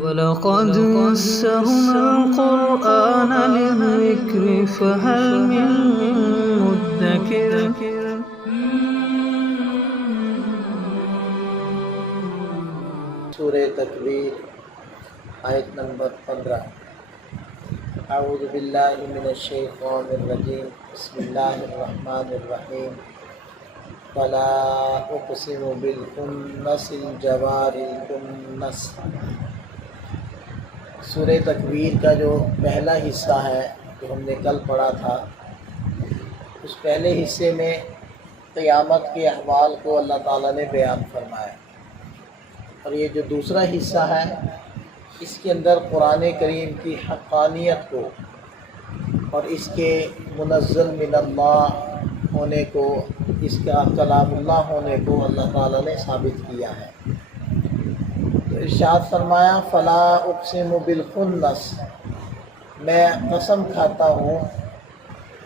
وَلَقَدْ يَسَّرْنَا الْقُرْآنَ لِلذِّكْرِ فَهَلْ مِن مُّدَّكِرٍ سورہ تکویر آیت نمبر 15۔ اعوذ باللہ من الشیطان الرجیم، بسم اللہ الرحمن الرحیم۔ فلا اقسم بالخنس الجوار الکنس۔ سورہ تکویر کا جو پہلا حصہ ہے جو ہم نے کل پڑھا تھا، اس پہلے حصے میں قیامت کے احوال کو اللہ تعالیٰ نے بیان فرمایا، اور یہ جو دوسرا حصہ ہے اس کے اندر قرآن کریم کی حقانیت کو اور اس کے منزل من اللہ ہونے کو، اس کا کلام اللہ ہونے کو اللہ تعالیٰ نے ثابت کیا ہے۔ تو ارشاد فرمایا فلا اقسم بالخنس، میں قسم کھاتا ہوں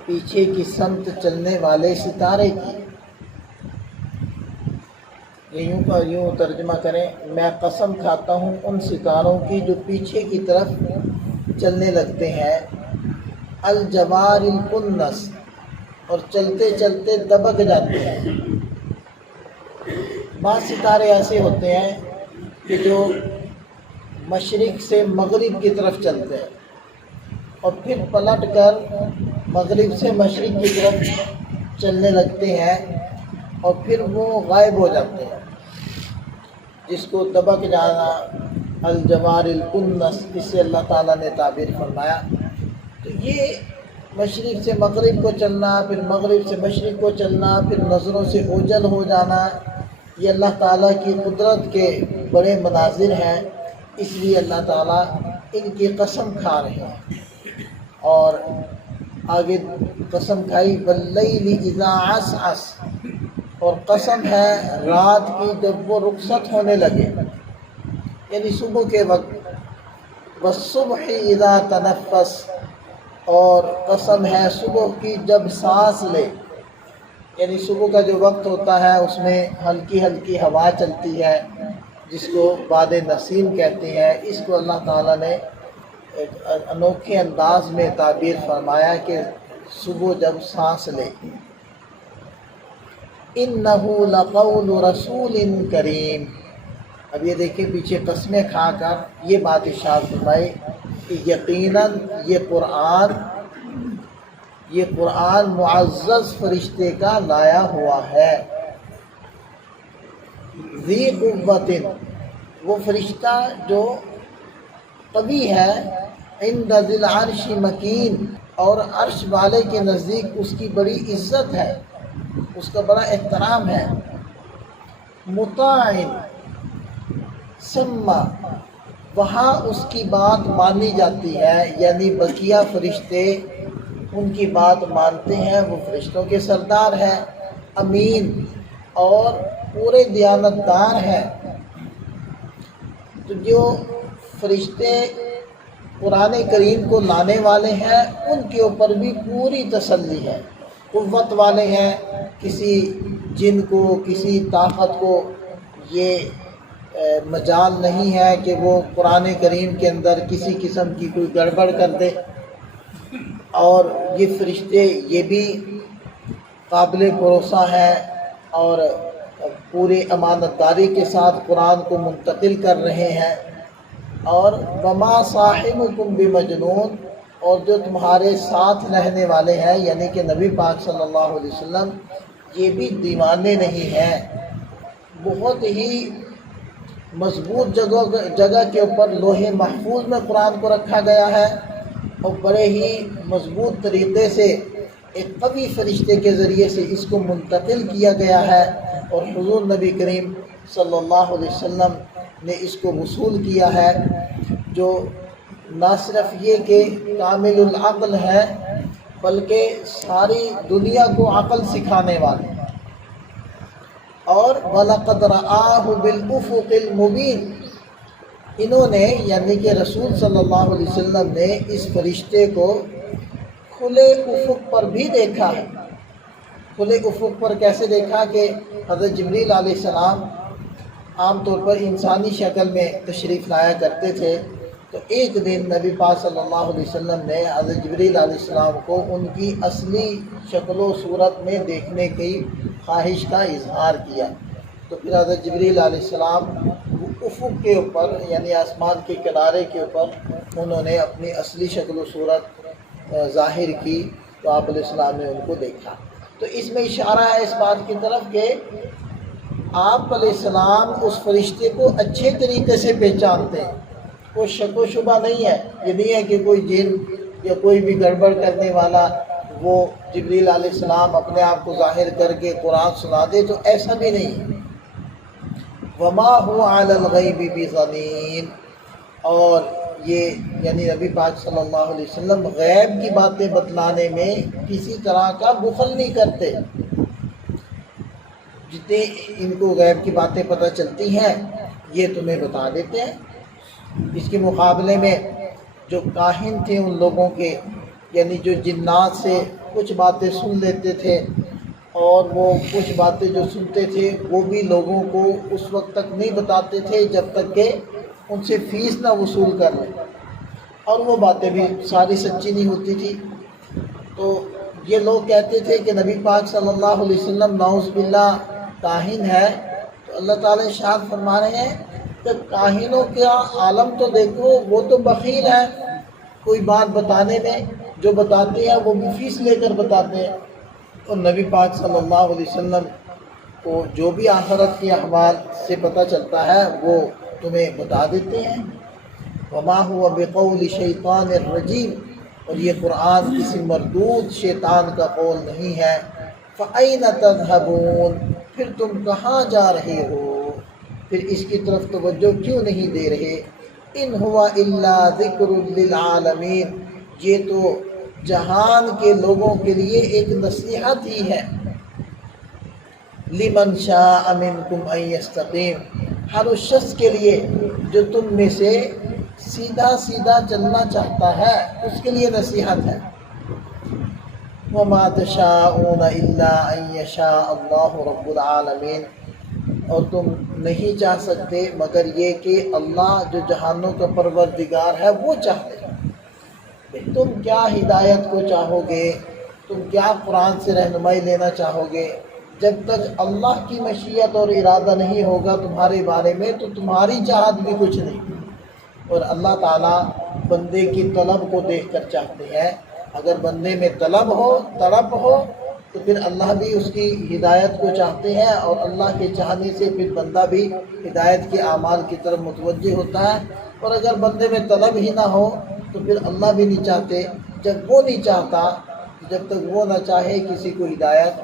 پیچھے کی سمت چلنے والے ستارے کی۔ یوں ترجمہ کریں، میں قسم کھاتا ہوں ان ستاروں کی جو پیچھے کی طرف چلنے لگتے ہیں، الجوار الکنس، اور چلتے چلتے دبک جاتے ہیں۔ بعض ستارے ایسے ہوتے ہیں کہ جو مشرق سے مغرب کی طرف چلتے ہیں اور پھر پلٹ کر مغرب سے مشرق کی طرف چلنے لگتے ہیں اور پھر وہ غائب ہو جاتے ہیں، جس کو دبک جانا، الجوار الکنس، اس سے اللہ تعالیٰ نے تعبیر فرمایا۔ تو یہ مشرق سے مغرب کو چلنا، پھر مغرب سے مشرق کو چلنا، پھر نظروں سے اوجھل ہو جانا، یہ اللہ تعالیٰ کی قدرت کے بڑے مناظر ہیں، اس لیے اللہ تعالیٰ ان کی قسم کھا رہے ہیں۔ اور آگے قسم کھائی واللیل اذا عسعس، اور قسم ہے رات کی جب وہ رخصت ہونے لگے، یعنی صبح کے وقت، والصبح اذا تنفس، اور قسم ہے صبح کی جب سانس لے، یعنی صبح کا جو وقت ہوتا ہے اس میں ہلکی ہلکی ہوا چلتی ہے جس کو باد نسیم کہتے ہیں، اس کو اللہ تعالیٰ نے ایک انوکھے انداز میں تعبیر فرمایا کہ صبح جب سانس لے۔ اِنَّهُ لَقَوْلُ رَسُولٍ كَرِيمٍ، اب یہ دیکھیں پیچھے قسمیں کھا کر یہ بات ارشاد فرمائی کہ یقیناً یہ قرآن معزز فرشتے کا لایا ہوا ہے۔ ذی قوت، وہ فرشتہ جو قوی ہے، عند ذی العرش مکین، اور عرش والے کے نزدیک اس کی بڑی عزت ہے، اس کا بڑا احترام ہے۔ مطاع ثم، وہاں اس کی بات مانی جاتی ہے، یعنی بقیہ فرشتے ان کی بات مانتے ہیں، وہ فرشتوں کے سردار ہیں۔ امین، اور پورے دیانتدار ہیں۔ تو جو فرشتے قرآن کریم کو لانے والے ہیں ان کے اوپر بھی پوری تسلی ہے، قوت والے ہیں، کسی جن کو، کسی طاقت کو یہ مجال نہیں ہے کہ وہ قرآن کریم کے اندر کسی قسم کی کوئی گڑبڑ کر دے۔ اور یہ فرشتے یہ بھی قابل بھروسہ ہیں اور پوری امانت داری کے ساتھ قرآن کو منتقل کر رہے ہیں۔ اور وما صاحبکم بمجنون، اور جو تمہارے ساتھ رہنے والے ہیں یعنی کہ نبی پاک صلی اللہ علیہ وسلم، یہ بھی دیوانے نہیں ہیں۔ بہت ہی مضبوط جگہ کے اوپر لوح محفوظ میں قرآن کو رکھا گیا ہے، اور بڑے ہی مضبوط طریقے سے ایک قوی فرشتے کے ذریعے سے اس کو منتقل کیا گیا ہے، اور حضور نبی کریم صلی اللہ علیہ وسلم نے اس کو وصول کیا ہے، جو نہ صرف یہ کہ کامل العقل ہے بلکہ ساری دنیا کو عقل سکھانے والے۔ اور وَلَقَدْ رَآهُ بِالْأُفُقِ الْمُبِينِ، انہوں نے یعنی کہ رسول صلی اللہ علیہ وسلم نے اس فرشتے کو کھلے افق پر بھی دیکھا ہے۔ کھلے افق پر کیسے دیکھا کہ حضرت جبریل علیہ السلام عام طور پر انسانی شکل میں تشریف لایا کرتے تھے، تو ایک دن نبی پاک صلی اللہ علیہ وسلم نے حضرت جبریل علیہ السلام کو ان کی اصلی شکل و صورت میں دیکھنے کی خواہش کا اظہار کیا۔ تو پھر حضرت جبریل علیہ السلام افق کے اوپر یعنی آسمان کے کنارے کے اوپر انہوں نے اپنی اصلی شکل و صورت ظاہر کی، تو آپ علیہ السلام نے ان کو دیکھا۔ تو اس میں اشارہ ہے اس بات کی طرف کہ آپ علیہ السلام اس فرشتے کو اچھے طریقے سے پہچانتے ہیں، کوئی شک و شبہ نہیں ہے۔ یہ نہیں ہے کہ کوئی جن یا کوئی بھی گڑبڑ کرنے والا وہ جبریل علیہ السلام اپنے آپ کو ظاہر کر کے قرآن سنا دے، تو ایسا بھی نہیں ہے۔ وما هو علی الغیب بضنین، اور یہ یعنی نبی پاک صلی اللہ علیہ وسلم غیب کی باتیں بتلانے میں کسی طرح کا بخل نہیں کرتے۔ جتنے ان کو غیب کی باتیں پتہ چلتی ہیں یہ تمہیں بتا دیتے ہیں۔ اس کے مقابلے میں جو کاہن تھے ان لوگوں کے، یعنی جو جنات سے کچھ باتیں سن لیتے تھے، اور وہ کچھ باتیں جو سنتے تھے وہ بھی لوگوں کو اس وقت تک نہیں بتاتے تھے جب تک کہ ان سے فیس نہ وصول کر لیں، اور وہ باتیں بھی ساری سچی نہیں ہوتی تھی۔ تو یہ لوگ کہتے تھے کہ نبی پاک صلی اللہ علیہ وسلم نعوذ باللہ کاہن ہے، تو اللہ تعالیٰ ارشاد فرما رہے ہیں کہ کاہنوں کا عالم تو دیکھو، وہ تو بخیل ہے کوئی بات بتانے میں، جو بتاتے ہیں وہ بھی فیس لے کر بتاتے ہیں۔ اور نبی پاک صلی اللہ علیہ وسلم کو جو بھی آخرت کے احوال سے پتہ چلتا ہے وہ تمہیں بتا دیتے ہیں۔ وما هو بقول شیطان الرجیم، اور یہ قرآن کسی مردود شیطان کا قول نہیں ہے۔ فَأَيْنَ تَذْهَبُونَ، پھر تم کہاں جا رہے ہو، پھر اس کی طرف توجہ کیوں نہیں دے رہے؟ ان ہوا الا ذکر للعالمین، یہ تو جہان کے لوگوں کے لیے ایک نصیحت ہی ہے۔ لمن شاء منکم ان یستقیم، ہر اس شخص کے لیے جو تم میں سے سیدھا سیدھا چلنا چاہتا ہے اس کے لیے نصیحت ہے۔ وما تشاءون الا ان یشاء اللہ رب العالمین، اور تم نہیں چاہ سکتے مگر یہ کہ اللہ جو جہانوں کا پروردگار ہے وہ چاہتے ہیں۔ تم کیا ہدایت کو چاہو گے، تم کیا قرآن سے رہنمائی لینا چاہو گے، جب تک اللہ کی مشیت اور ارادہ نہیں ہوگا تمہارے بارے میں تو تمہاری چاہت بھی کچھ نہیں۔ اور اللہ تعالیٰ بندے کی طلب کو دیکھ کر چاہتے ہیں۔ اگر بندے میں طلب ہو، طلب ہو، تو پھر اللہ بھی اس کی ہدایت کو چاہتے ہیں، اور اللہ کے چاہنے سے پھر بندہ بھی ہدایت کے اعمال کی طرف متوجہ ہوتا ہے۔ اور اگر بندے میں طلب ہی نہ ہو تو پھر اللہ بھی نہیں چاہتے۔ جب وہ نہیں چاہتا، جب تک وہ نہ چاہے کسی کو ہدایت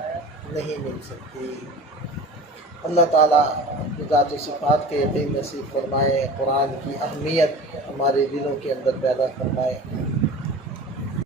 نہیں مل سکتی۔ اللہ تعالیٰ ذات و صفات کے یقین نصیب فرمائے، قرآن کی اہمیت ہمارے دلوں کے اندر پیدا فرمائے۔